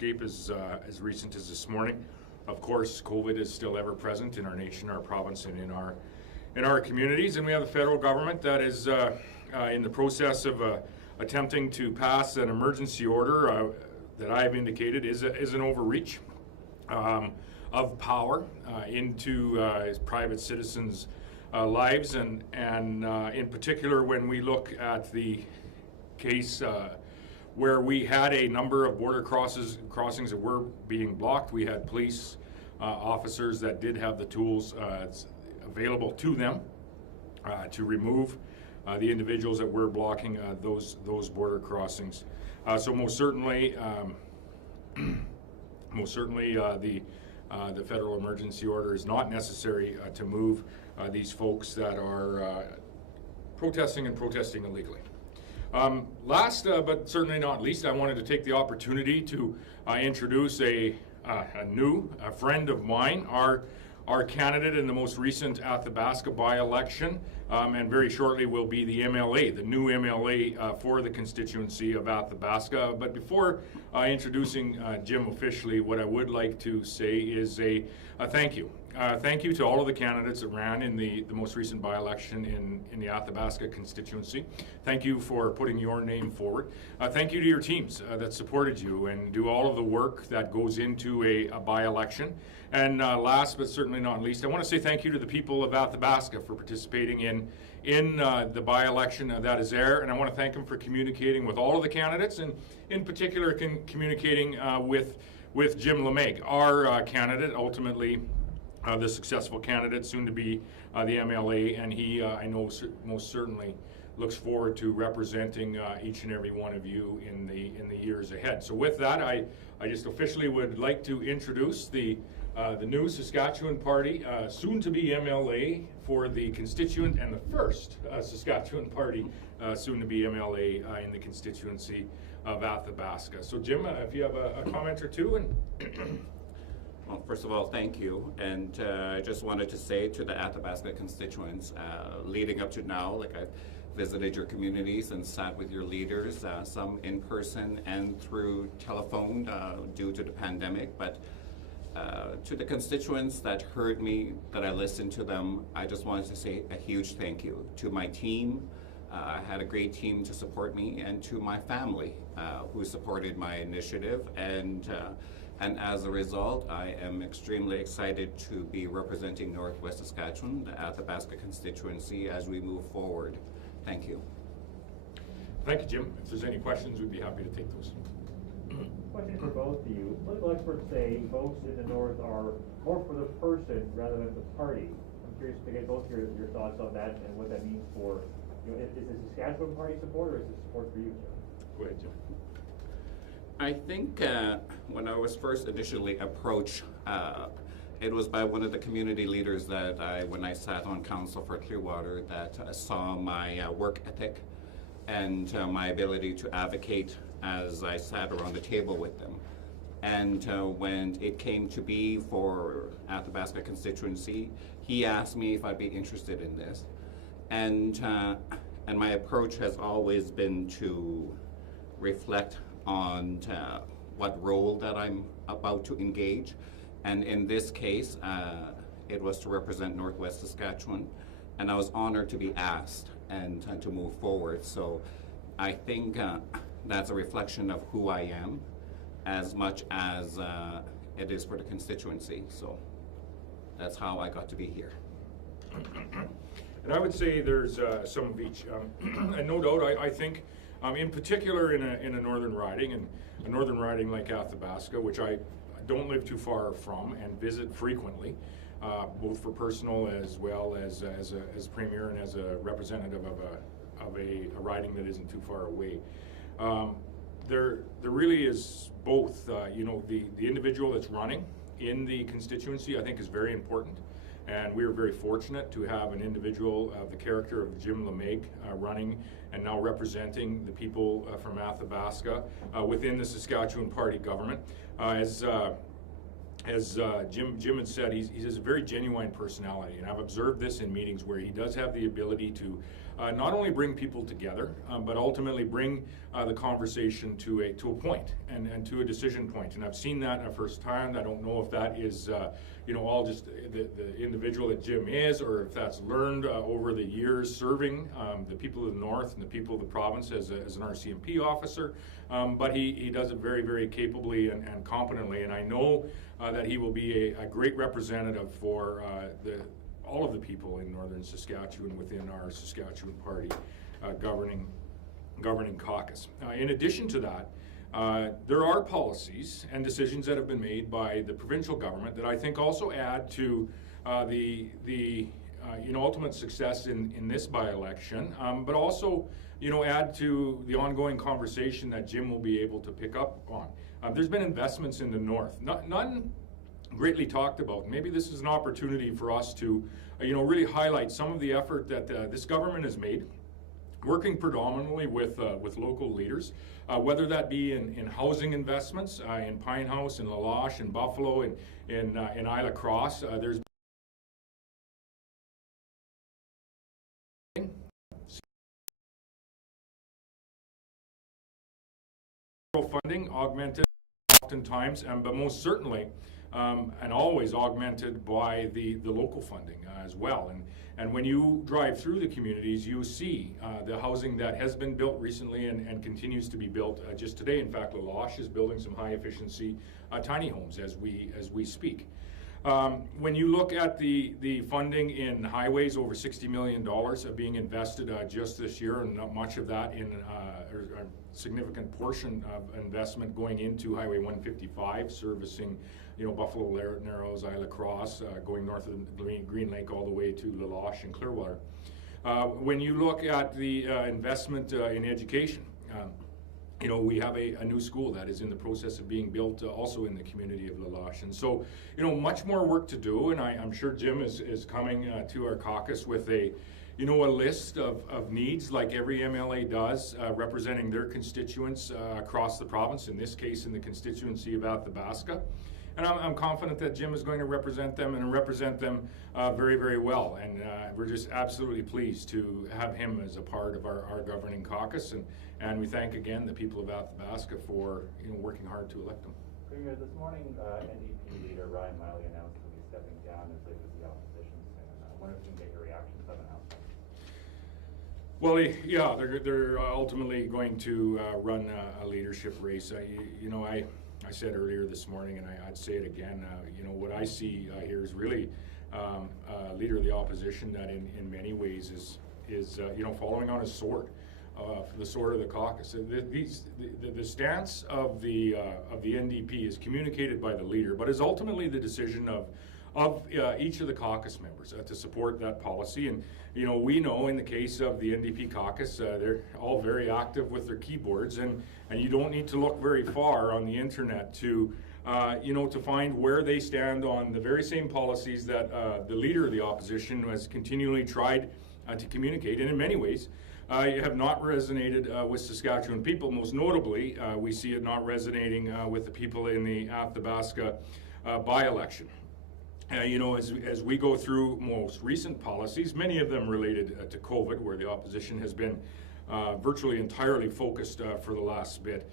landscape as recent as this morning. Of course, COVID is still ever present in our nation, our province, and in our communities. And we have a federal government that is in the process of attempting to pass an emergency order that I have indicated is an overreach of power into private citizens' lives, and in particular when we look at the case where we had a number of border crossings that were being blocked. We had police officers that did have the tools available to them to remove the individuals that were blocking those border crossings. So most certainly the federal emergency order is not necessary to move these folks that are protesting illegally. Last but certainly not least, I wanted to take the opportunity to introduce a new friend of mine, our candidate in the most recent Athabasca by-election, and very shortly will be the MLA, the new MLA for the constituency of Athabasca. But before introducing Jim officially, what I would like to say is a thank you. Thank you to all of the candidates that ran in the most recent by-election in the Athabasca constituency. Thank you for putting your name forward. Thank you to your teams that supported you and do all of the work that goes into a by-election. And last but certainly not least, I want to say thank you to the people of Athabasca for participating in the by-election that is there. And I want to thank them for communicating with all of the candidates, and in particular communicating with Jim Lemaigre, our candidate, ultimately the successful candidate, soon to be the MLA, and he, I know, most certainly looks forward to representing each and every one of you in the years ahead. So with that, I just officially would like to introduce the new Saskatchewan Party, soon to be MLA for the constituent, and the first Saskatchewan Party, soon to be MLA in the constituency of Athabasca. So Jim, if you have a comment or two. And Well, first of all, thank you. And I just wanted to say to the Athabasca constituents, leading up to now, like I've visited your communities and sat with your leaders, some in person and through telephone due to the pandemic. But to the constituents that heard me, that I listened to them, I just wanted to say a huge thank you. To my team, I had a great team to support me, and to my family who supported my initiative. And as a result, I am extremely excited to be representing Northwest Saskatchewan, the Athabasca constituency, as we move forward. Thank you. Thank you, Jim. If there's any questions, we'd be happy to take those. Question for both of you. Political experts say folks in the North are more for the person rather than the party. I'm curious to get both your thoughts on that and what that means for, is the Saskatchewan Party support, or is it support for you, Jim? Go ahead, Jim. I think when I was first initially approached, it was by one of the community leaders that when I sat on council for Clearwater, that saw my work ethic and my ability to advocate as I sat around the table with them. And when it came to be for Athabasca constituency, he asked me if I'd be interested in this. And my approach has always been to reflect on what role that I'm about to engage. And in this case, it was to represent Northwest Saskatchewan, and I was honored to be asked and to move forward. So I think that's a reflection of who I am as much as it is for the constituency. So that's how I got to be here. And I would say there's some of each. And no doubt, I think in particular in a northern riding, and a northern riding like Athabasca, which I don't live too far from and visit frequently, both for personal as well as premier and as a representative of a riding that isn't too far away. There really is both. The individual that's running in the constituency, I think, is very important. And we are very fortunate to have an individual of the character of Jim Lemaigre running and now representing the people from Athabasca within the Saskatchewan Party government. As Jim had said, he has a very genuine personality, and I've observed this in meetings where he does have the ability to not only bring people together, but ultimately bring the conversation to a point and to a decision point. And I've seen that firsthand. I don't know if that is all just the individual that Jim is, or if that's learned over the years serving the people of the North and the people of the province as an RCMP officer. But he does it very, very capably and competently, and I know that he will be a great representative for all of the people in Northern Saskatchewan within our Saskatchewan Party governing caucus. In addition to that, there are policies and decisions that have been made by the provincial government that I think also add to the ultimate success in this by-election, but also add to the ongoing conversation that Jim will be able to pick up on. There's been investments in the North, none greatly talked about. Maybe this is an opportunity for us to really highlight some of the effort that this government has made, working predominantly with local leaders, whether that be in housing investments, in Pine House, in La Loche, in Buffalo, in Isla Crosse. There's funding augmented oftentimes, but most certainly and always augmented by the local funding as well. And when you drive through the communities, you see the housing that has been built recently and continues to be built just today. In fact, La Loche is building some high efficiency tiny homes as we speak. When you look at the funding in highways, over $60 million being invested just this year, and not much of that in a significant portion of investment going into Highway 155, servicing Buffalo Narrows, Isla Crosse, going north of Green Lake all the way to La Loche and Clearwater. When you look at the investment in education, we have a new school that is in the process of being built also in the community of La Loche. And so, much more work to do, and I'm sure Jim is coming to our caucus with a list of needs like every MLA does, representing their constituents across the province, in this case in the constituency of Athabasca. And I'm confident that Jim is going to represent them very, very well. And we're just absolutely pleased to have him as a part of our governing caucus. And we thank again the people of Athabasca for working hard to elect him. Premier, this morning NDP leader Ryan Miley announced he'll be stepping down as leader of the opposition. I wonder if you can get your reaction to that announcement. Well, yeah, they're ultimately going to run a leadership race. I said earlier this morning, and I'd say it again, what I see here is really a leader of the opposition that in many ways is following on his sword, the sword of the caucus. The stance of the NDP is communicated by the leader, but is ultimately the decision of each of the caucus members to support that policy. And we know in the case of the NDP caucus, they're all very active with their keyboards, and you don't need to look very far on the internet to to find where they stand on the very same policies that the leader of the opposition has continually tried to communicate, and in many ways have not resonated with Saskatchewan people. Most notably, we see it not resonating with the people in the Athabasca by-election. As we go through most recent policies, many of them related to COVID, where the opposition has been virtually entirely focused for the last bit.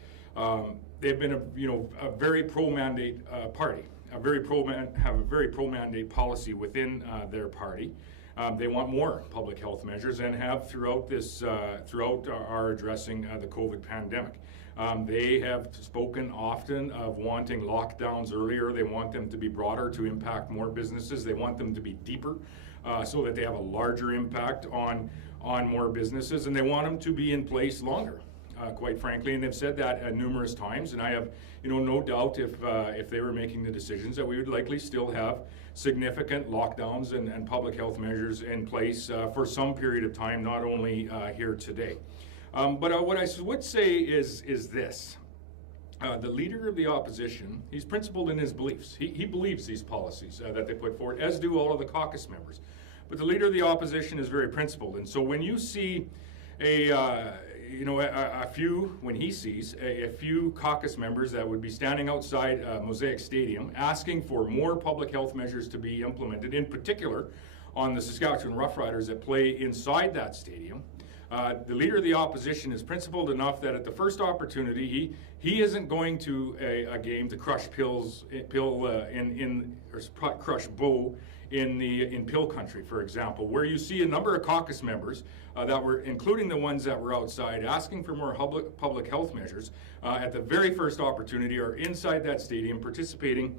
They've been a very pro-mandate party, have a very pro-mandate policy within their party. They want more public health measures and have throughout our addressing the COVID pandemic. They have spoken often of wanting lockdowns earlier. They want them to be broader to impact more businesses. They want them to be deeper so that they have a larger impact on more businesses, and they want them to be in place longer, quite frankly. And they've said that numerous times, and I have no doubt if they were making the decisions that we would likely still have significant lockdowns and public health measures in place for some period of time, not only here today. But what I would say is this. The leader of the opposition, he's principled in his beliefs. He believes these policies that they put forward, as do all of the caucus members. But the leader of the opposition is very principled. And so when you see when he sees a few caucus members that would be standing outside Mosaic Stadium asking for more public health measures to be implemented, in particular on the Saskatchewan Roughriders that play inside that stadium, The Leader of the Opposition is principled enough that at the first opportunity, he isn't going to a game to crush crush Boe in pill country, for example, where you see a number of caucus members that were, including the ones that were outside, asking for more public health measures at the very first opportunity, are inside that stadium participating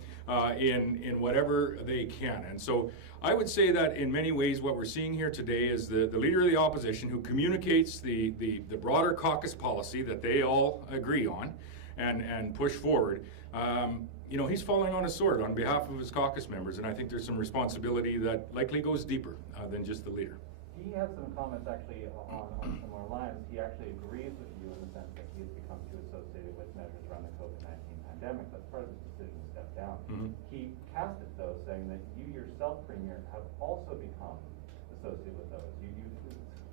in whatever they can. And so I would say that in many ways what we're seeing here today is the Leader of the Opposition who communicates the broader caucus policy that they all agree on and push forward. You know, he's falling on a sword on behalf of his caucus members, and I think there's some responsibility that likely goes deeper than just the leader. He has some comments actually on similar lines. He actually agrees with you in the sense that he has become too associated with measures around the COVID-19 pandemic. That's part of his decision to step down. Mm-hmm. He cast it though, saying that you yourself, Premier, have also become associated with those. You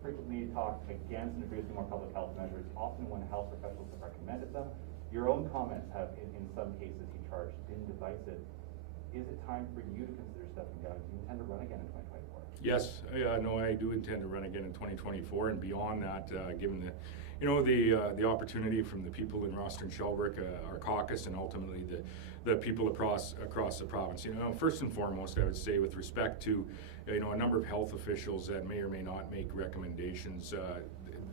frequently talk against introducing more public health measures, often when health professionals have recommended them. Your own comments have, in some cases, he charged, been divisive. Is it time for you to consider stepping down? Do you intend to run again in 2024? Yes, no, I do intend to run again in 2024, and beyond that, given the opportunity from the people in Roster and Shelburne, our caucus, and ultimately the people across the province. You know, first and foremost, I would say with respect to a number of health officials that may or may not make recommendations.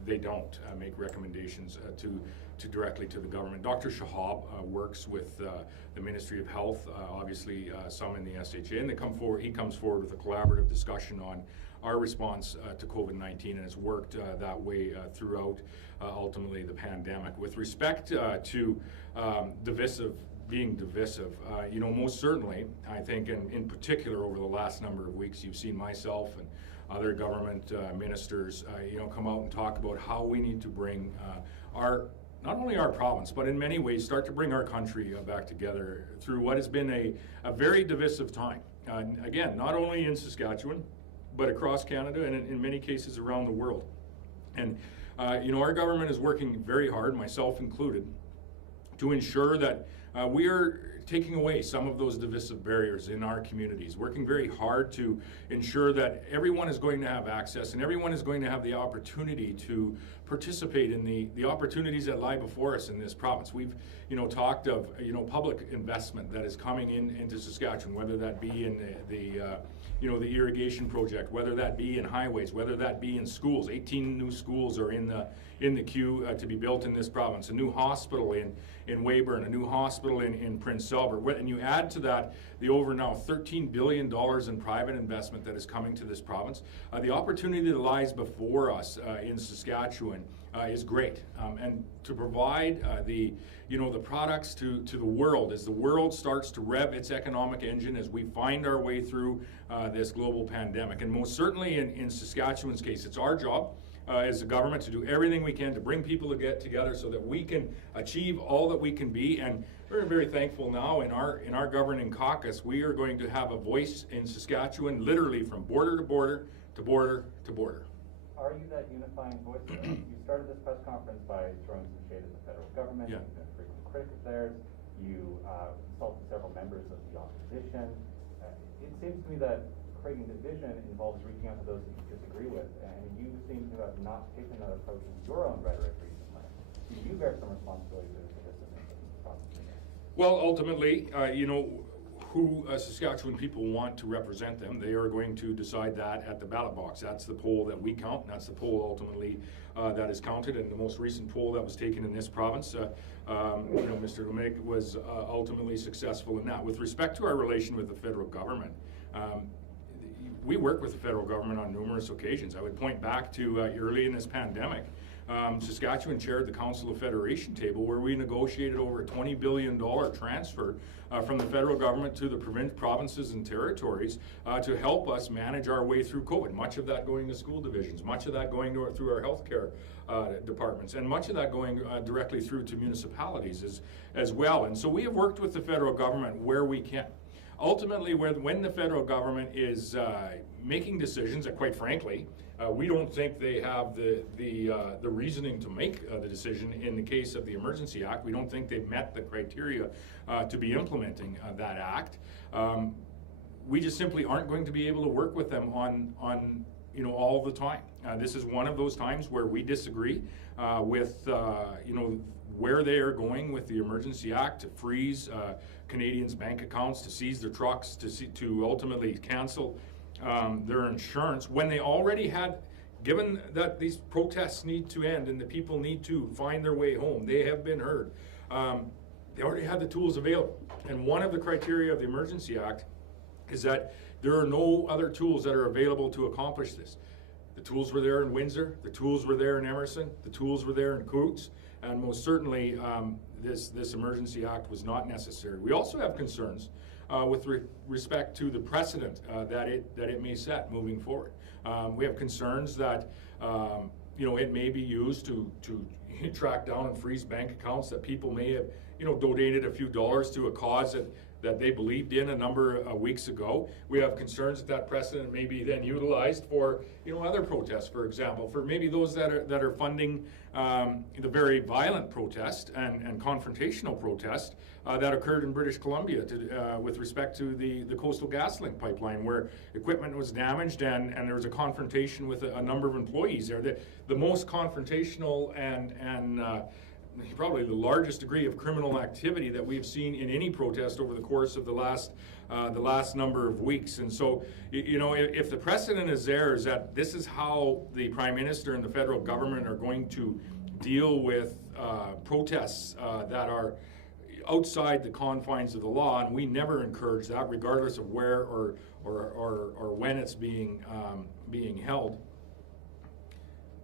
They don't make recommendations to directly to the government. Dr. Shahab works with the Ministry of Health, obviously some in the SHA, and he comes forward with a collaborative discussion on our response to COVID-19, and it's worked that way throughout ultimately the pandemic. With respect to being divisive, most certainly, I think, and in particular over the last number of weeks, you've seen myself and other government ministers, come out and talk about how we need to bring not only our province, but in many ways start to bring our country back together through what has been a very divisive time. Again, not only in Saskatchewan, but across Canada and in many cases around the world. And our government is working very hard, myself included, to ensure that we are taking away some of those divisive barriers in our communities, working very hard to ensure that everyone is going to have access and everyone is going to have the opportunity to participate in the opportunities that lie before us in this province. We've talked of public investment that is coming into Saskatchewan, whether that be in the irrigation project, whether that be in highways, whether that be in schools. 18 new schools are in the queue to be built in this province. A new hospital in Weyburn, a new hospital in Prince Albert. And you add to that the over now $13 billion in private investment that is coming to this province. The opportunity that lies before us in Saskatchewan is great. And to provide the products to the world as the world starts to rev its economic engine as we find our way through this global pandemic. And most certainly in Saskatchewan's case, it's our job as a government to do everything we can to bring people to get together so that we can achieve all that we can be. And we're very thankful now in our governing caucus, we are going to have a voice in Saskatchewan literally from border to border to border to border. Are you that unifying voice? You started this press conference by throwing some shade at the federal government. Yeah. You've been a frequent critic of theirs. You consulted several members of the opposition. It seems to me that creating division involves reaching out to those that you disagree with, and you seem to have not taken that approach in your own rhetoric recently. Do you bear some responsibility for the divisiveness of the province? Well, ultimately, who Saskatchewan people want to represent them, they are going to decide that at the ballot box. That's the poll that we count, and that's the poll ultimately that is counted. And the most recent poll that was taken in this province, Mr. Lemig was ultimately successful in that. With respect to our relation with the federal government, we work with the federal government on numerous occasions. I would point back to early in this pandemic. Saskatchewan chaired the Council of Federation table where we negotiated over a $20 billion transfer from the federal government to the provinces and territories to help us manage our way through COVID. Much of that going to school divisions, much of that going through our healthcare departments, and much of that going directly through to municipalities as well. And so we have worked with the federal government where we can. Ultimately, when the federal government is making decisions that, quite frankly, we don't think they have the reasoning to make the decision in the case of the Emergency Act. We don't think they've met the criteria to be implementing that act. We just simply aren't going to be able to work with them on you know, all the time. This is one of those times where we disagree with, you know, where they are going with the Emergency Act to freeze Canadians' bank accounts, to seize their trucks, to ultimately cancel their insurance, when they already had, given that these protests need to end and the people need to find their way home, they have been heard. They already had the tools available. And one of the criteria of the Emergency Act is that there are no other tools that are available to accomplish this. The tools were there in Windsor, the tools were there in Emerson, the tools were there in Coutts, and most certainly this Emergency Act was not necessary. We also have concerns with respect to the precedent that it may set moving forward. We have concerns that you know, it may be used to track down and freeze bank accounts that people may have, you know, donated a few dollars to a cause that they believed in a number of weeks ago. We have concerns that precedent may be then utilized for, you know, other protests, for example, for maybe those that are funding the very violent protest and confrontational protest that occurred in British Columbia with respect to the Coastal GasLink pipeline, where equipment was damaged and there was a confrontation with a number of employees there. The most confrontational and probably the largest degree of criminal activity that we've seen in any protest over the course of the last number of weeks. And so, you know, if the precedent is there, is that this is how the Prime Minister and the federal government are going to deal with protests that are outside the confines of the law, and we never encourage that, regardless of where or when it's being held.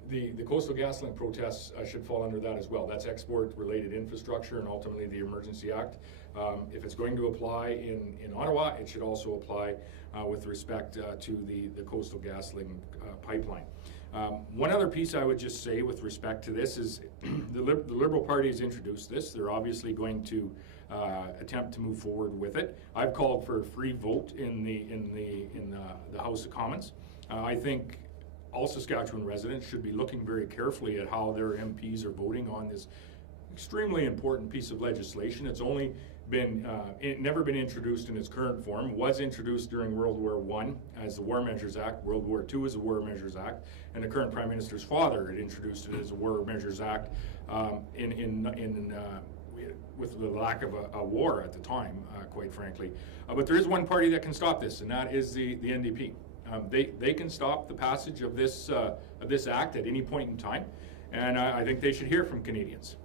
The Coastal GasLink protests should fall under that as well. That's export-related infrastructure and ultimately the Emergency Act. If it's going to apply in Ottawa, it should also apply with respect to the Coastal GasLink pipeline. One other piece I would just say with respect to this is the Liberal Party has introduced this. They're obviously going to attempt to move forward with it. I've called for a free vote in the House of Commons. I think all Saskatchewan residents should be looking very carefully at how their MPs are voting on this extremely important piece of legislation. It's only been, never been introduced in its current form, was introduced during World War I as the War Measures Act, World War II as the War Measures Act, and the current Prime Minister's father had introduced it as a War Measures Act with the lack of a war at the time, quite frankly. But there is one party that can stop this, and that is the NDP. They can stop the passage of this act at any point in time, and I think they should hear from Canadians.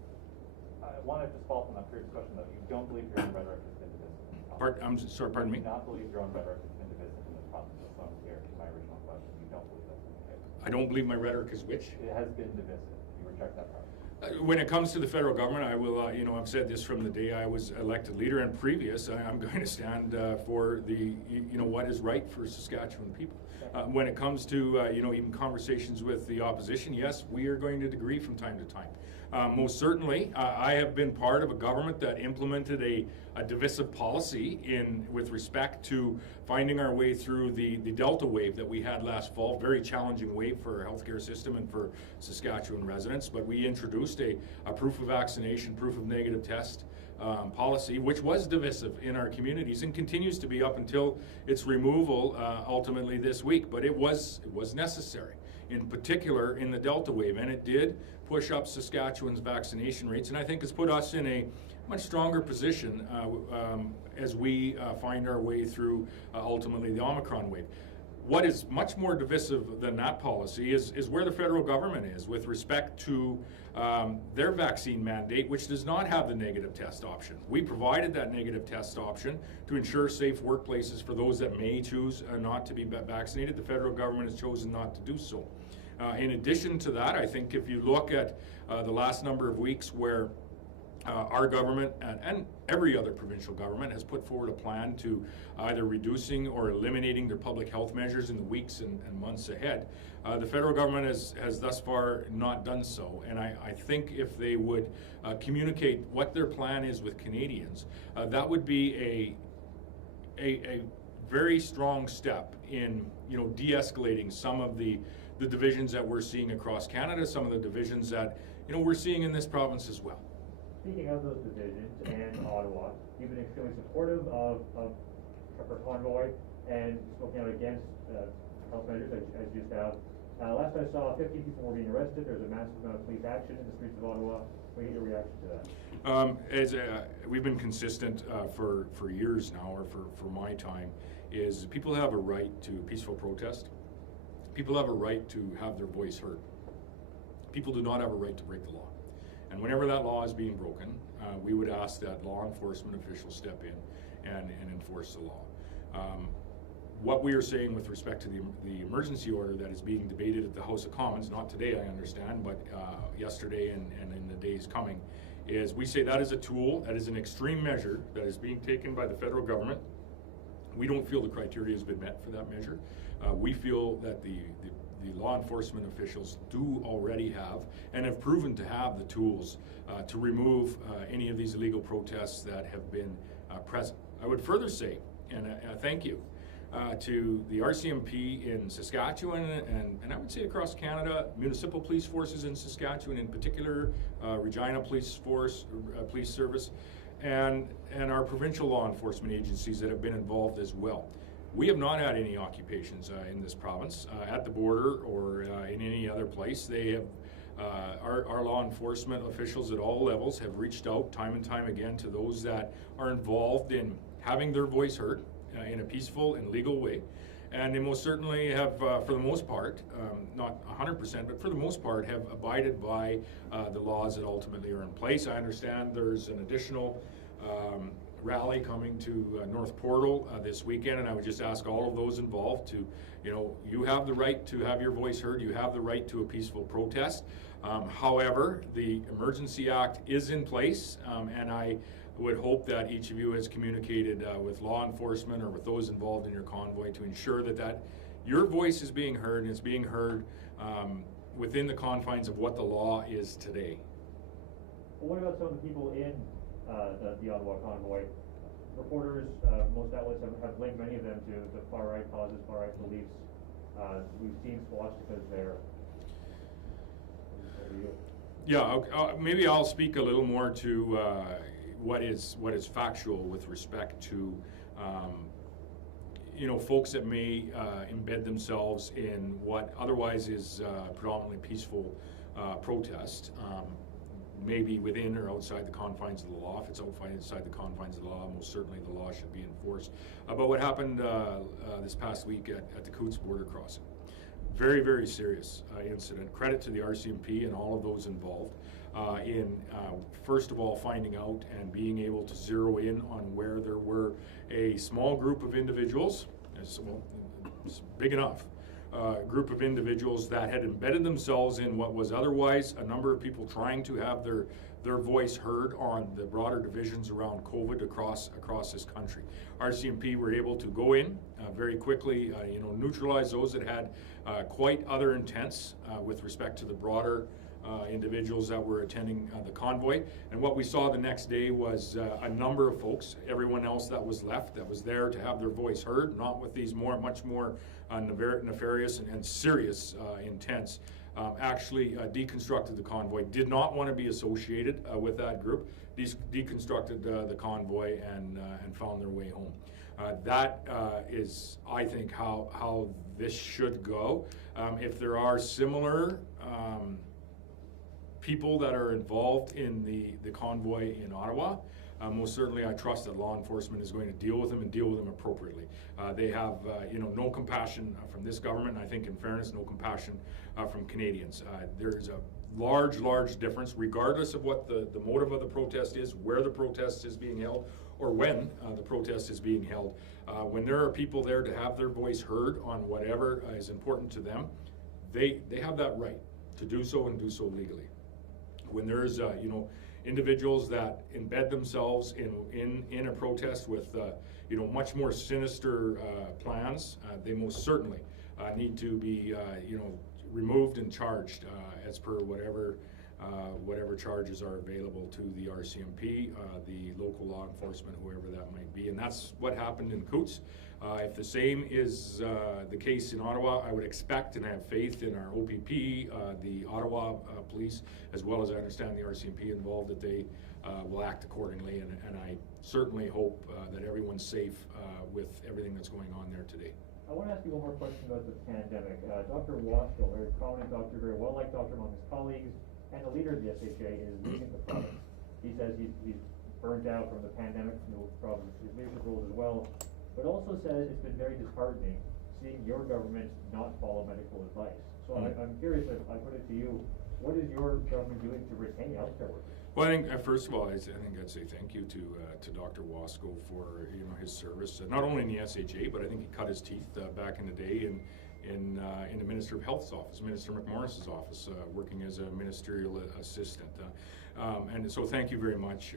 I want to just follow up on that previous question, though. You don't believe your own rhetoric has been divisive. I'm sorry, pardon me? You do not believe your own rhetoric has been divisive in this province. That's what I'm here to my original question. You don't believe that's been the case. I don't believe my rhetoric is which? It has been divisive. You reject that part. When it comes to the federal government, I will, you know, I've said this from the day I was elected leader and previous, I'm going to stand for the, you know, what is right for Saskatchewan people. When it comes to, you know, even conversations with the opposition, yes, we are going to disagree from time to time. Most certainly, I have been part of a government that implemented a divisive policy with respect to finding our way through the Delta wave that we had last fall. Very challenging wave for our healthcare system and for Saskatchewan residents. But we introduced a proof of vaccination, proof of negative test policy, which was divisive in our communities and continues to be up until its removal ultimately this week. But it was necessary, in particular in the Delta wave, and it did push up Saskatchewan's vaccination rates, and I think has put us in a much stronger position as we find our way through ultimately the Omicron wave. What is much more divisive than that policy is where the federal government is with respect to their vaccine mandate, which does not have the negative test option. We provided that negative test option to ensure safe workplaces for those that may choose not to be vaccinated. The federal government has chosen not to do so. In addition to that, I think if you look at the last number of weeks where our government and every other provincial government has put forward a plan to either reducing or eliminating their public health measures in the weeks and months ahead. The federal government has thus far not done so, and I think if they would communicate what their plan is with Canadians, that would be a very strong step in, you know, de-escalating some of the divisions that we're seeing across Canada, some of the divisions that, you know, we're seeing in this province as well. Speaking of those divisions and Ottawa, you've been extremely supportive of Trucker Convoy and spoken out against health measures as you just have. Last I saw, 15 people were being arrested. There's a massive amount of police action in the streets of Ottawa. What is your reaction to that? We've been consistent for years now, or for my time, is people have a right to peaceful protest. People have a right to have their voice heard. People do not have a right to break the law. And whenever that law is being broken, we would ask that law enforcement officials step in and enforce the law. What we are saying with respect to the emergency order that is being debated at the House of Commons, not today I understand, but yesterday and in the days coming, is we say that is a tool, that is an extreme measure that is being taken by the federal government. We don't feel the criteria has been met for that measure. We feel that the law enforcement officials do already have and have proven to have the tools to remove any of these illegal protests that have been present. I would further say, and thank you, to the RCMP in Saskatchewan and I would say across Canada, municipal police forces in Saskatchewan in particular, Regina Police Force, Police Service, and our provincial law enforcement agencies that have been involved as well. We have not had any occupations in this province, at the border or in any other place. They have, our law enforcement officials at all levels have reached out time and time again to those that are involved in having their voice heard in a peaceful and legal way. And they most certainly have, for the most part, not 100%, but for the most part, have abided by the laws that ultimately are in place. I understand there's an additional rally coming to North Portal this weekend, and I would just ask all of those involved to, you have the right to have your voice heard, you have the right to a peaceful protest. However, the Emergency Act is in place, and I would hope that each of you has communicated with law enforcement or with those involved in your convoy to ensure that your voice is being heard, and it's being heard within the confines of what the law is today. Well, what about some of the people in the Ottawa convoy? Reporters, most outlets have linked many of them to the far-right causes, far-right beliefs. We've seen swastikas there. Yeah, maybe I'll speak a little more to what is factual with respect to folks that may embed themselves in what otherwise is predominantly peaceful protest, maybe within or outside the confines of the law. If it's outside the confines of the law, most certainly the law should be enforced. But what happened this past week at the Coots border crossing, very, very serious incident. Credit to the RCMP and all of those involved in first of all finding out and being able to zero in on where there were a small group of individuals, it's big enough, group of individuals that had embedded themselves in what was otherwise a number of people trying to have their voice heard on the broader divisions around COVID across this country. RCMP were able to go in very quickly, neutralize those that had quite other intents with respect to the broader individuals that were attending the convoy. And what we saw the next day was a number of folks, everyone else that was left, that was there to have their voice heard, not with these much more nefarious and serious intents, actually deconstructed the convoy, did not want to be associated with that group, deconstructed the convoy and found their way home. That is, I think, how this should go. If there are similar people that are involved in the convoy in Ottawa, most certainly I trust that law enforcement is going to deal with them and deal with them appropriately. They have no compassion from this government, and I think in fairness, no compassion from Canadians. There's a large difference, regardless of what the motive of the protest is, where the protest is being held, or when the protest is being held. When there are people there to have their voice heard on whatever is important to them, they have that right to do so and do so legally. When there's individuals that embed themselves in a protest with much more sinister plans, they most certainly need to be removed and charged as per whatever charges are available to the RCMP, the local law enforcement, whoever that might be. And that's what happened in Coots. If the same is the case in Ottawa, I would expect and have faith in our OPP, the Ottawa police, as well as I understand the RCMP involved, that they will act accordingly. And I certainly hope that everyone's safe with everything that's going on there today. I want to ask you one more question about the pandemic. Dr. Wasco, a very prominent doctor, very well-liked doctor among his colleagues, and the leader of the SHA is leaving the province. He says he's burnt out from the pandemic, from the province's leadership roles as well, but also says it's been very disheartening seeing your government not follow medical advice. So I'm curious, if I put it to you, what is your government doing to retain healthcare workers? Well, I think first of all, I think I'd say thank you to Dr. Wasco for his service, not only in the SHA, but I think he cut his teeth back in the day in the Minister of Health's office, Minister McMorris's office, working as a ministerial assistant. And so thank you very much,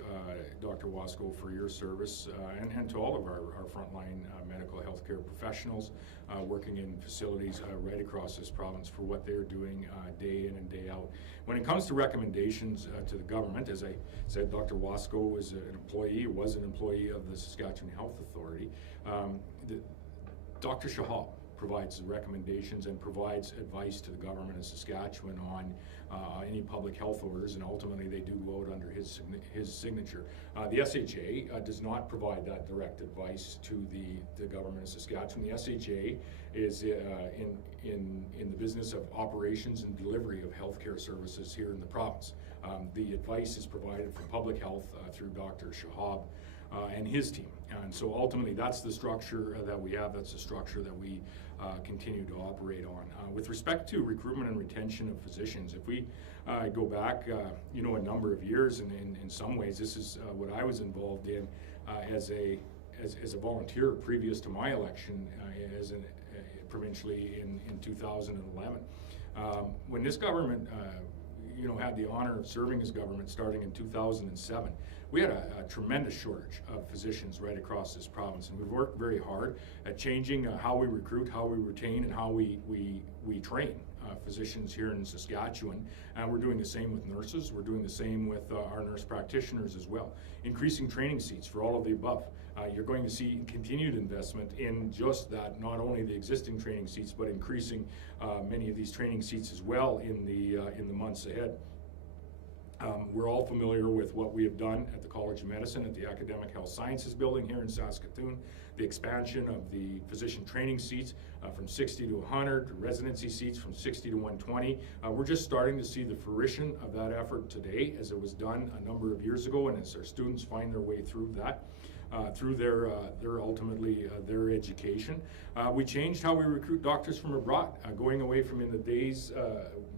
Dr. Wasco, for your service, and to all of our frontline medical healthcare professionals working in facilities right across this province for what they're doing day in and day out. When it comes to recommendations to the government, as I said, Dr. Wasco was an employee of the Saskatchewan Health Authority. Dr. Shahab provides recommendations and provides advice to the government of Saskatchewan on any public health orders, and ultimately they do go out under his signature. The SHA does not provide that direct advice to the government of Saskatchewan. The SHA is in the business of operations and delivery of healthcare services here in the province. The advice is provided from public health through Dr. Shahab and his team. And so ultimately that's the structure that we have, that's the structure that we continue to operate on. With respect to recruitment and retention of physicians, if we go back a number of years, and in some ways this is what I was involved in as a volunteer previous to my election provincially in 2011. When this government had the honor of serving as government starting in 2007, we had a tremendous shortage of physicians right across this province, and we've worked very hard at changing how we recruit, how we retain, and how we train physicians here in Saskatchewan. And we're doing the same with nurses. We're doing the same with our nurse practitioners as well. Increasing training seats for all of the above. You're going to see continued investment in just that, not only the existing training seats, but increasing many of these training seats as well in the months ahead. We're all familiar with what we have done at the College of Medicine, at the Academic Health Sciences building here in Saskatoon, the expansion of the physician training seats from 60 to 100, residency seats from 60 to 120. We're just starting to see the fruition of that effort today, as it was done a number of years ago, and as our students find their way through that. Through their ultimately their education. We changed how we recruit doctors from abroad, going away from in the days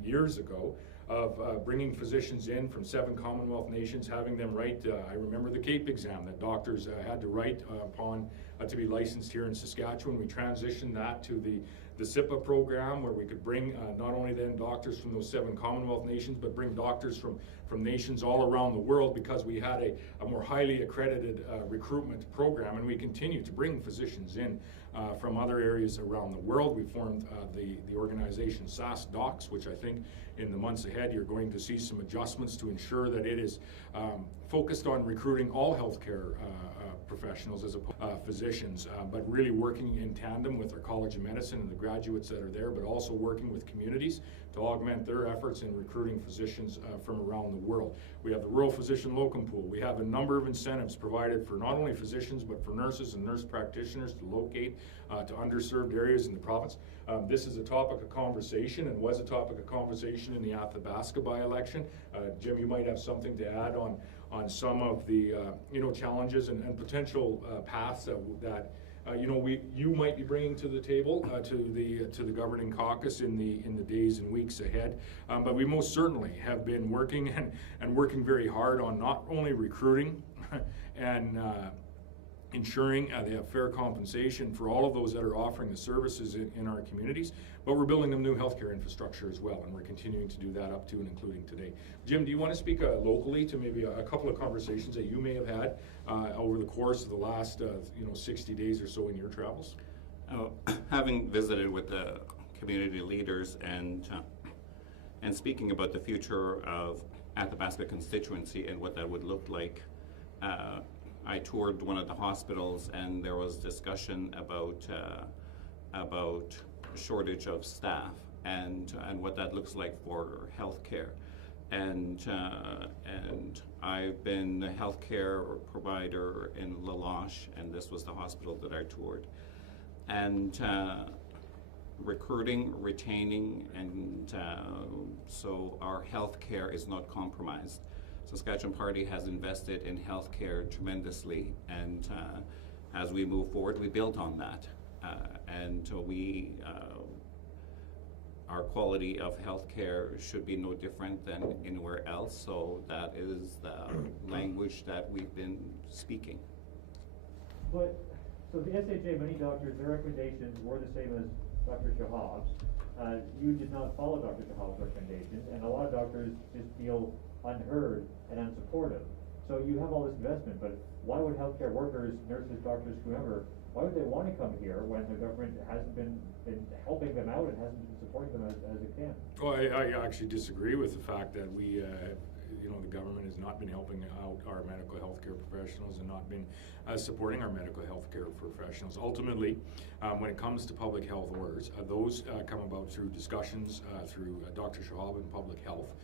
years ago of bringing physicians in from 7 Commonwealth nations, having them write, I remember the CAPE exam that doctors had to write upon to be licensed here in Saskatchewan. We transitioned that to the SIPA program, where we could bring not only then doctors from those 7 Commonwealth nations, but bring doctors from nations all around the world, because we had a more highly accredited recruitment program, and we continue to bring physicians in from other areas around the world. We formed the organization Sask Docs, which I think in the months ahead you're going to see some adjustments to ensure that it is focused on recruiting all healthcare professionals as physicians, but really working in tandem with our College of Medicine and the graduates that are there, but also working with communities to augment their efforts in recruiting physicians from around the world. We have the Rural Physician Locum Pool. We have a number of incentives provided for not only physicians, but for nurses and nurse practitioners to locate to underserved areas in the province. This is a topic of conversation, and was a topic of conversation in the Athabasca by-election. Jim, you might have something to add on some of the challenges and potential paths that you might be bringing to the table to the governing caucus in the days and weeks ahead. But we most certainly have been working and working very hard on not only recruiting and ensuring they have fair compensation for all of those that are offering the services in our communities, but we're building them new healthcare infrastructure as well, and we're continuing to do that up to and including today. Jim, do you want to speak locally to maybe a couple of conversations that you may have had over the course of the last 60 days or so in your travels? Having visited with the community leaders and speaking about the future of Athabasca constituency and what that would look like, I toured one of the hospitals, and there was discussion about shortage of staff and what that looks like for healthcare. And I've been a healthcare provider in La Loche, and this was the hospital that I toured. and recruiting, retaining, and so our health care is not compromised. Saskatchewan Party has invested in healthcare tremendously, and as we move forward, we build on that. And our quality of healthcare should be no different than anywhere else, so that is the language that we've been speaking. But, so the SHA, many doctors, their recommendations were the same as Dr. Shahab's. You did not follow Dr. Shahab's recommendations, and a lot of doctors just feel unheard and unsupportive. So you have all this investment, but why would healthcare workers, nurses, doctors, whoever, why would they want to come here when the government hasn't been helping them out and hasn't been supporting them as it can? Well, I actually disagree with the fact that we, the government has not been helping out our medical healthcare professionals and not been supporting our medical healthcare professionals. Ultimately, when it comes to public health orders, those come about through discussions through Dr. Shahab and public health.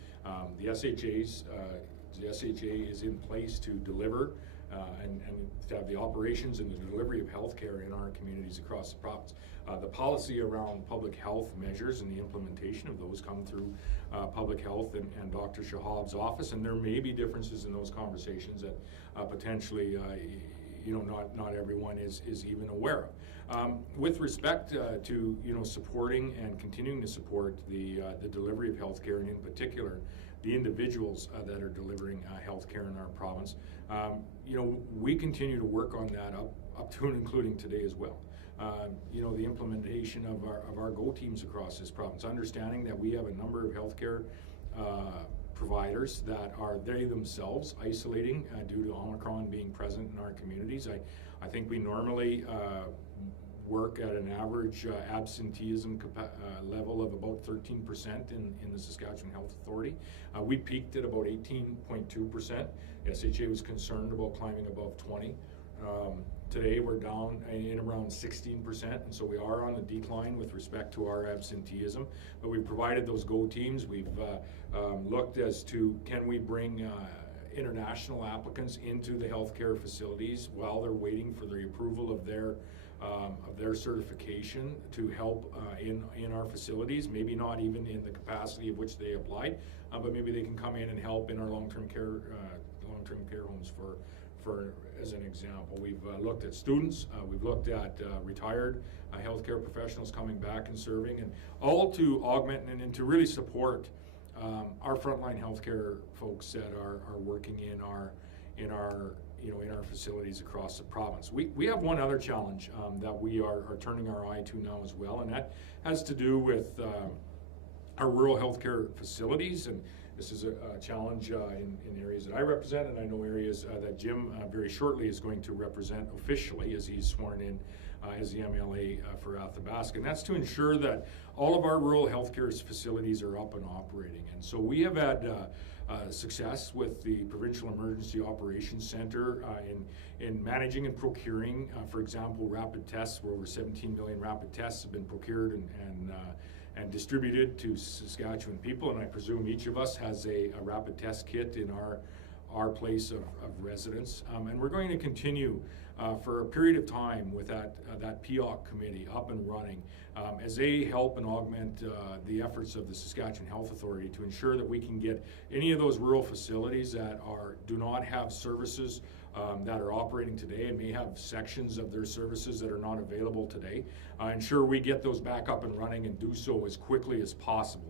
The SHA is in place to deliver and to have the operations and the delivery of healthcare in our communities across the province. The policy around public health measures and the implementation of those come through public health and Dr. Shahab's office, and there may be differences in those conversations that potentially not everyone is even aware of. With respect to supporting and continuing to support the delivery of healthcare, and in particular the individuals that are delivering healthcare in our province, we continue to work on that up to and including today as well. The implementation of our GO teams across this province, understanding that we have a number of healthcare providers that are they themselves isolating due to Omicron being present in our communities. I think we normally work at an average absenteeism level of about 13% in the Saskatchewan Health Authority. We peaked at about 18.2%. SHA was concerned about climbing above 20. Today we're down in around 16%, and so we are on the decline with respect to our absenteeism. But we've provided those GO teams. We've looked as to can we bring international applicants into the healthcare facilities while they're waiting for the approval of their certification to help in our facilities, maybe not even in the capacity of which they applied, but maybe they can come in and help in our long-term care homes for as an example. We've looked at students, we've looked at retired healthcare professionals coming back and serving, and all to augment and to really support our frontline healthcare folks that are working in our facilities across the province. We have one other challenge that we are turning our eye to now as well, and that has to do with our rural healthcare facilities. And this is a challenge in areas that I represent, and I know areas that Jim very shortly is going to represent officially as he's sworn in as the MLA for Athabasca. And that's to ensure that all of our rural healthcare facilities are up and operating. And so we have had success with the Provincial Emergency Operations Center in managing and procuring, for example, rapid tests, where over 17 million rapid tests have been procured and distributed to Saskatchewan people. And I presume each of us has a rapid test kit in our place of residence. And we're going to continue for a period of time with that POC committee up and running as they help and augment the efforts of the Saskatchewan Health Authority to ensure that we can get any of those rural facilities that do not have services that are operating today and may have sections of their services that are not available today, ensure we get those back up and running and do so as quickly as possible.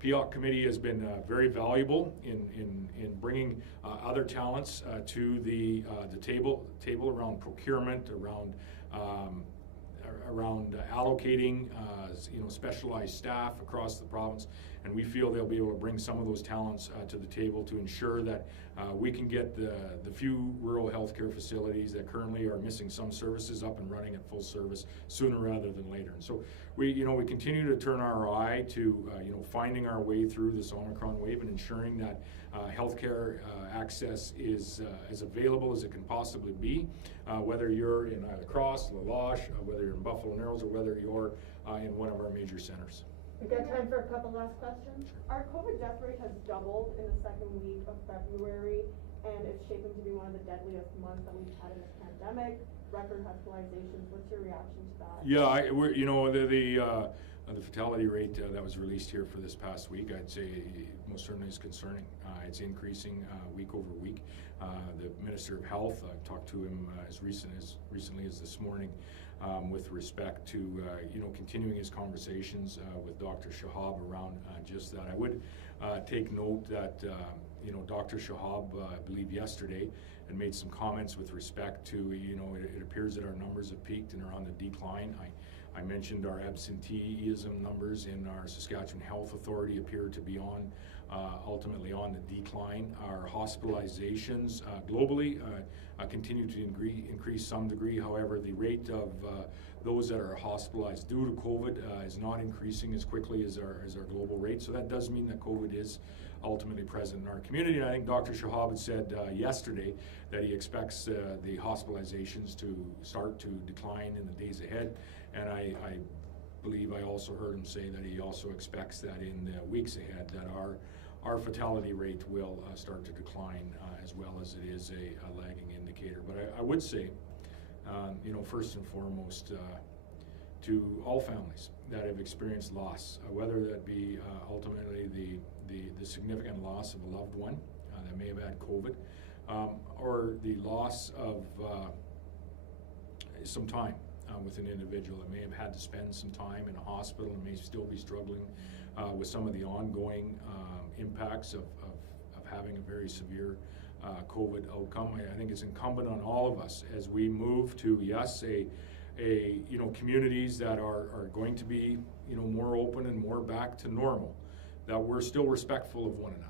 The POC committee has been very valuable in bringing other talents to the table around procurement, around allocating specialized staff across the province, and we feel they'll be able to bring some of those talents to the table to ensure that we can get the few rural healthcare facilities that currently are missing some services up and running at full service sooner rather than later. And so we continue to turn our eye to finding our way through this Omicron wave and ensuring that healthcare access is as available as it can possibly be, whether you're in either Cross, La Loche, whether you're in Buffalo Narrows, or whether you're in one of our major centers. We've got time for a couple last questions. Our COVID death rate has doubled in the second week of February, and it's shaping to be one of the deadliest months that we've had in this pandemic. record hospitalizations. What's your reaction to that? Yeah, you know, the fatality rate that was released here for this past week, I'd say most certainly is concerning. It's increasing week over week. The Minister of Health, I've talked to him as recently as this morning with respect to you know, continuing his conversations with Dr. Shahab around just that. I would take note that you know, Dr. Shahab, I believe yesterday, had made some comments with respect to, you know, it appears that our numbers have peaked and are on the decline. I mentioned our absenteeism numbers in our Saskatchewan Health Authority appear to be on, ultimately on the decline. Our hospitalizations globally continue to increase some degree. However, the rate of those that are hospitalized due to COVID is not increasing as quickly as our global rate. So that does mean that COVID is ultimately present in our community. And I think Dr. Shahab had said yesterday that he expects the hospitalizations to start to decline in the days ahead. And I believe I also heard him say that he also expects that in the weeks ahead that our fatality rate will start to decline as well, as it is a lagging indicator. But I would say, you know, first and foremost, to all families that have experienced loss, whether that be ultimately the significant loss of a loved one that may have had COVID, or the loss of some time with an individual that may have had to spend some time in a hospital and may still be struggling with some of the ongoing impacts of having a very severe COVID outcome. I think it's incumbent on all of us as we move to, yes, you know, communities that are going to be, you know, more open and more back to normal, that we're still respectful of one another.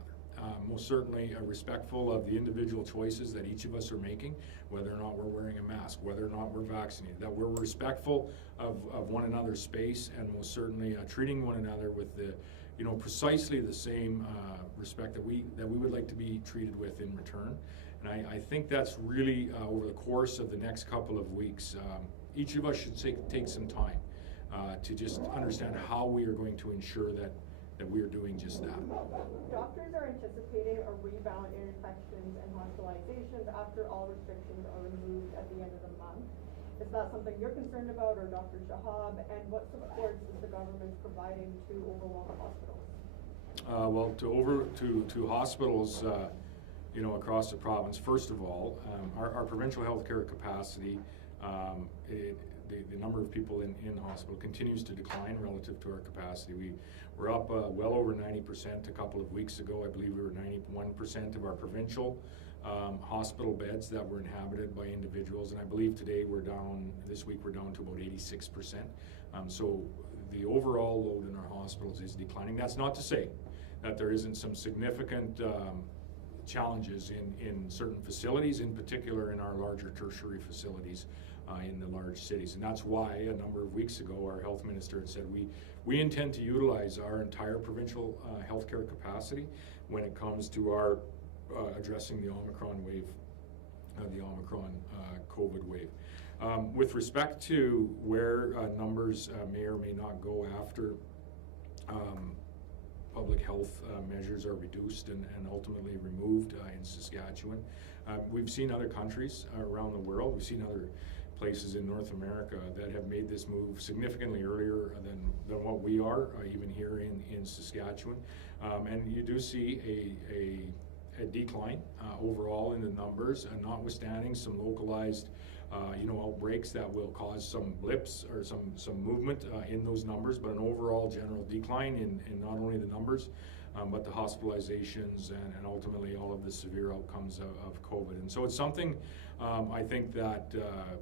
Most certainly respectful of the individual choices that each of us are making, whether or not we're wearing a mask, whether or not we're vaccinated, that we're respectful of one another's space, and most certainly treating one another with the, you know, precisely the same respect that we would like to be treated with in return. And I think that's really over the course of the next couple of weeks, each of us should take some time to just understand how we are going to ensure that we are doing just that. Doctors are anticipating a rebound in infections and hospitalizations after all restrictions are removed at the end of the month. Is that something you're concerned about, or Dr. Shahab? And what supports is the government providing to overwhelmed hospitals? Well, to hospitals, you know, across the province. First of all, our provincial healthcare capacity, the number of people in hospital continues to decline relative to our capacity. We're up well over 90% a couple of weeks ago. I believe we were 91% of our provincial hospital beds that were inhabited by individuals, and I believe this week we're down to about 86%. So the overall load in our hospitals is declining. That's not to say that there isn't some significant challenges in certain facilities, in particular in our larger tertiary facilities in the large cities. And that's why a number of weeks ago our health minister had said we intend to utilize our entire provincial healthcare capacity when it comes to our addressing the Omicron wave, the Omicron COVID wave. With respect to where numbers may or may not go after public health measures are reduced and ultimately removed in Saskatchewan. We've seen other countries around the world, we've seen other places in North America that have made this move significantly earlier than what we are, even here in Saskatchewan. And you do see a decline overall in the numbers, and notwithstanding some localized you know, outbreaks that will cause some blips or some movement in those numbers, but an overall general decline in not only the numbers, but the hospitalizations and ultimately all of the severe outcomes of COVID. And so it's something I think that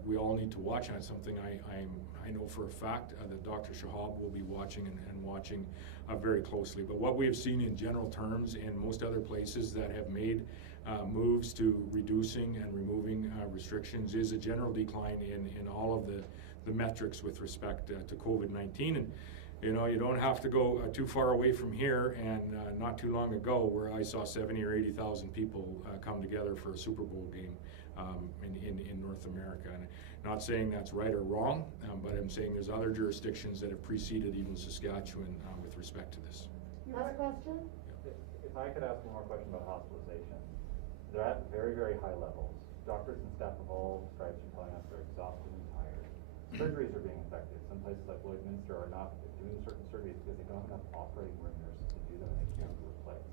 we all need to watch, and it's something I know for a fact that Dr. Shahab will be watching and watching very closely. But what we have seen in general terms in most other places that have made moves to reducing and removing restrictions is a general decline in all of the metrics with respect to COVID-19. And you know, you don't have to go too far away from here, and not too long ago where I saw 70 or 80,000 people come together for a Super Bowl game in North America. And not saying that's right or wrong, but I'm saying there's other jurisdictions that have preceded even Saskatchewan with respect to this. Last question? If I could ask one more question about hospitalization. They're at very, very high levels. doctors and staff of all stripes are telling us they're exhausted and tired. Surgeries are being affected. Some places like Lloydminster are not doing certain surgeries because they don't have enough operating room nurses to do them and they can't replace.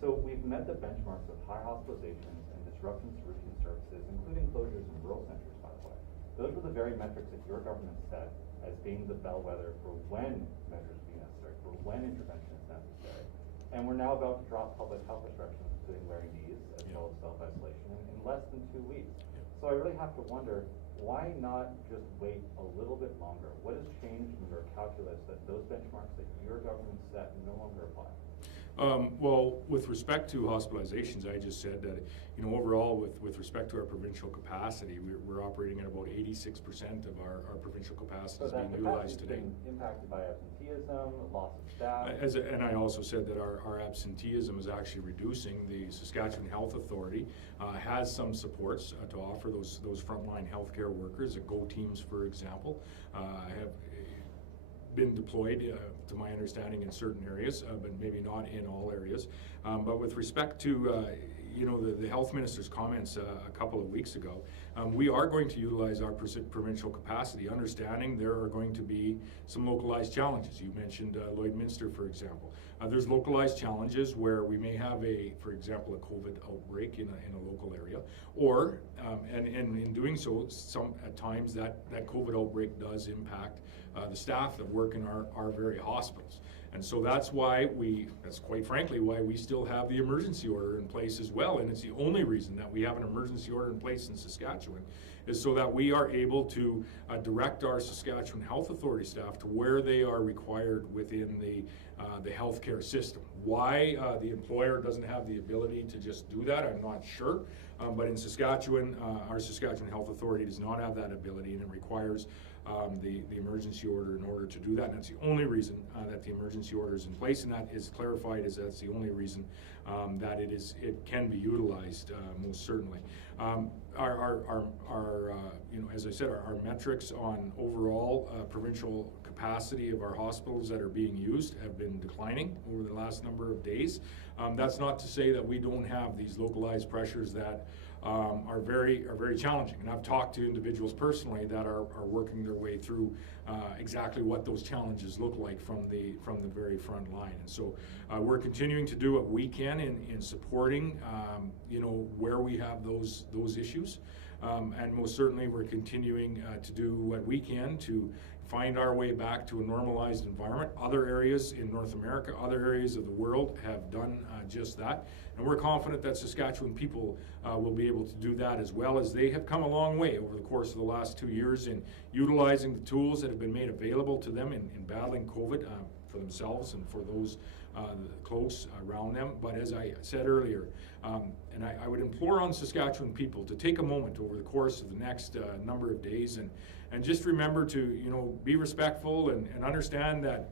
So we've met the benchmarks of high hospitalizations and disruptions to routine services, including closures in rural centers, by the way. Those were the very metrics that your government set as being the bellwether for when measures would be necessary, for when intervention is necessary. And we're now about to drop public health restrictions, including wearing knees, as well as self-isolation, in less than 2 weeks. So I really have to wonder, why not just wait a little bit longer? What has changed in your calculus that those benchmarks that your government set no longer apply? Well, with respect to hospitalizations, I just said that, overall, with respect to our provincial capacity, we're operating at about 86% of our provincial capacity is being utilized today. Been impacted by absenteeism, loss of staff. And I also said that our absenteeism is actually reducing. The Saskatchewan Health Authority has some supports to offer those frontline healthcare workers. The GO teams, for example, have been deployed, to my understanding, in certain areas, but maybe not in all areas. But with respect to the health minister's comments a couple of weeks ago, we are going to utilize our provincial capacity, understanding there are going to be some localized challenges. You mentioned Lloydminster, for example. There's localized challenges where we may have for example, a COVID outbreak in a local area, or and in doing so, at times that COVID outbreak does impact the staff that work in our very hospitals. And so that's quite frankly why we still have the emergency order in place as well. And it's the only reason that we have an emergency order in place in Saskatchewan, is so that we are able to direct our Saskatchewan Health Authority staff to where they are required within the healthcare system. Why the employer doesn't have the ability to just do that, I'm not sure. But in Saskatchewan, our Saskatchewan Health Authority does not have that ability, and it requires the emergency order in order to do that. And that's the only reason that the emergency order is in place, and that is clarified, is that's the only reason that it can be utilized, most certainly. As I said, our metrics on overall provincial capacity of our hospitals that are being used have been declining over the last number of days. That's not to say that we don't have these localized pressures that are very challenging. And I've talked to individuals personally that are working their way through exactly what those challenges look like from the very front line. And so we're continuing to do what we can in supporting where we have those issues. And most certainly we're continuing to do what we can to find our way back to a normalized environment. Other areas in North America, other areas of the world have done just that. And we're confident that Saskatchewan people will be able to do that as well, as they have come a long way over the course of the last 2 years in utilizing the tools that have been made available to them in battling COVID for themselves and for those close around them. But as I said earlier, and I would implore on Saskatchewan people to take a moment over the course of the next number of days and just remember to be respectful and understand that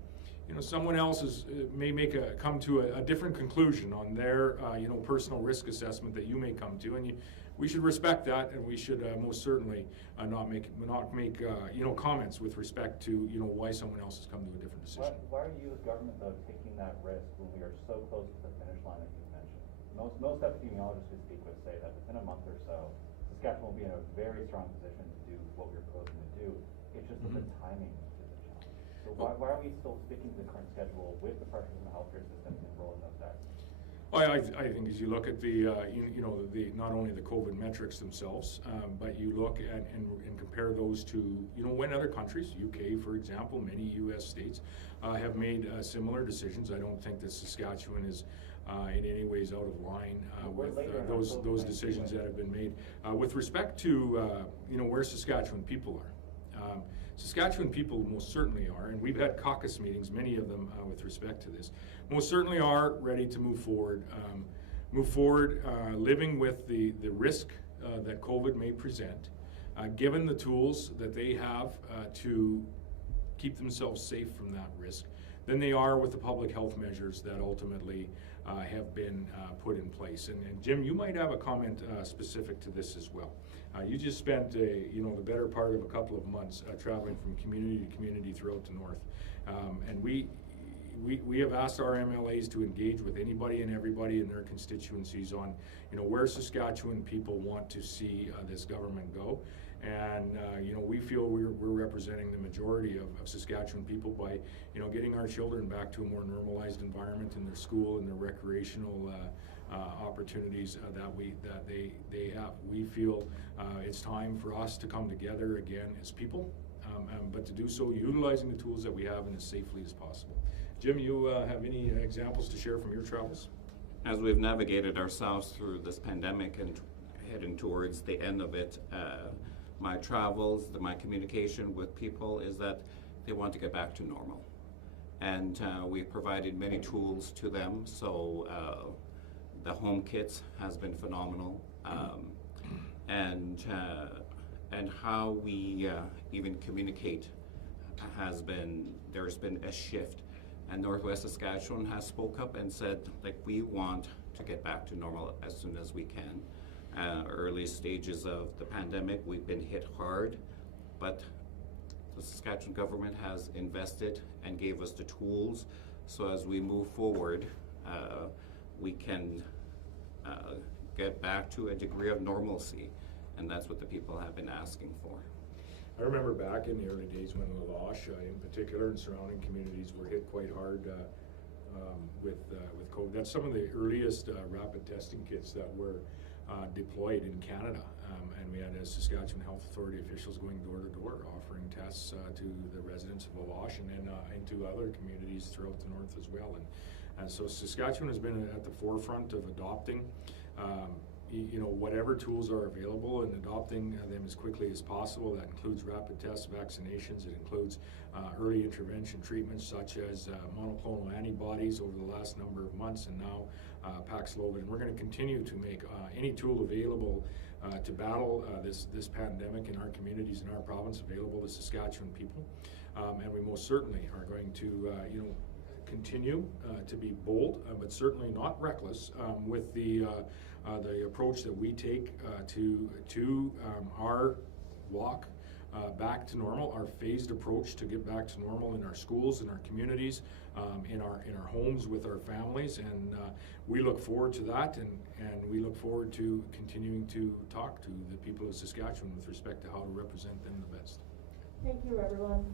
someone else may come to a different conclusion on their personal risk assessment that you may come to, and we should respect that, and we should most certainly not make comments with respect to why someone else has come to a different decision. Why are you as government though taking that risk when we are so close to the finish line that you mentioned? Most epidemiologists we speak with say that within a month or so, Saskatchewan will be in a very strong position to do what we're proposing to do. It's just that the timing is a challenge. So why are we still sticking to the current schedule with the pressures in the healthcare system and rolling those dice? I think as you look at the not only the COVID metrics themselves, but you look at and compare those to when other countries, UK for example, many U.S. states have made similar decisions. I don't think that Saskatchewan is in any ways out of line with those decisions that have been made. With respect to where Saskatchewan people are. Saskatchewan people most certainly are, and we've had caucus meetings, many of them with respect to this, most certainly are ready to move forward, living with the risk that COVID may present, given the tools that they have to keep themselves safe from that risk, than they are with the public health measures that ultimately have been put in place. And Jim, you might have a comment specific to this as well. You just spent the better part of a couple of months traveling from community to community throughout the north, and we have asked our MLAs to engage with anybody and everybody in their constituencies on, you know, where Saskatchewan people want to see this government go. And, you know, we feel we're representing the majority of Saskatchewan people by, you know, getting our children back to a more normalized environment in their school and their recreational opportunities that they have. We feel it's time for us to come together again as people, but to do so utilizing the tools that we have and as safely as possible. Jim, you have any examples to share from your travels? As we've navigated ourselves through this pandemic and heading towards the end of it, my travels, my communication with people is that they want to get back to normal. And we've provided many tools to them. So the home kits has been phenomenal. And how we even communicate there's been a shift. And Northwest Saskatchewan has spoke up and said, like, we want to get back to normal as soon as we can. Early stages of the pandemic, we've been hit hard, but the Saskatchewan government has invested and gave us the tools, so as we move forward, we can get back to a degree of normalcy, and that's what the people have been asking for. I remember back in the early days when Lavash, in particular, and surrounding communities were hit quite hard with COVID. That's some of the earliest rapid testing kits that were deployed in Canada, and we had Saskatchewan Health Authority officials going door to door offering tests to the residents of Lavash and then into other communities throughout the north as well. And so Saskatchewan has been at the forefront of adopting you know, whatever tools are available and adopting them as quickly as possible. That includes rapid tests, vaccinations. It includes early intervention treatments such as monoclonal antibodies over the last number of months, and now Paxlovid. And we're going to continue to make any tool available to battle this pandemic in our communities in our province available to Saskatchewan people. And we most certainly are going to, you know, continue to be bold, but certainly not reckless with the approach that we take to our walk back to normal, our phased approach to get back to normal in our schools, in our communities, in our homes with our families, and we look forward to that, and we look forward to continuing to talk to the people of Saskatchewan with respect to how to represent them the best. Thank you, everyone.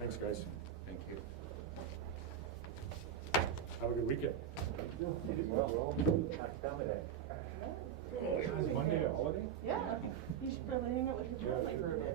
Thanks, guys. Thank you. Have a good weekend. Well, happy family day. Is Monday a holiday? Yeah, you should probably hang out with your family for a bit.